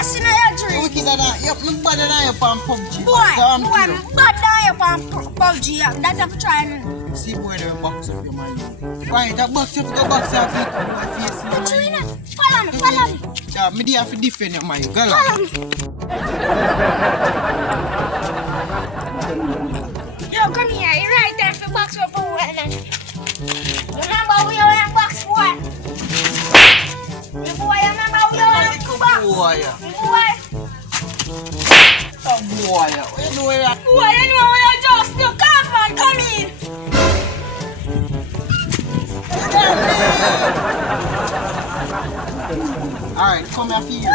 boss in your dream. Wicked than that. Yep, me better than you on PUBG. Boy, bad down your PUBG. That have trying. See boy, they box up your mind. Right, that box up, go box up. My face, my Trina, mind. follow me. Yeah, me there for defend your mind. Go on. Follow me. Yo, come here. You right there for box up for one. Remember we are in box boy. Boy, remember we are in box. Boy, Boy. oh boy, what you doing that? Boy, you know what you just do. Come on, come in. Alright, come here for you.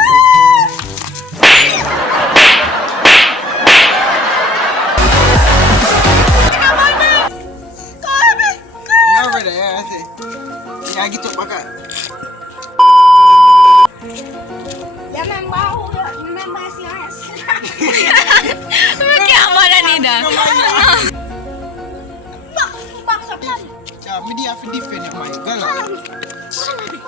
Never there, I say. Yeah, get up back up. Remember serious. Magkamala nila. Box up, come. Yeah, me there for defend your mind. Go on. Follow me.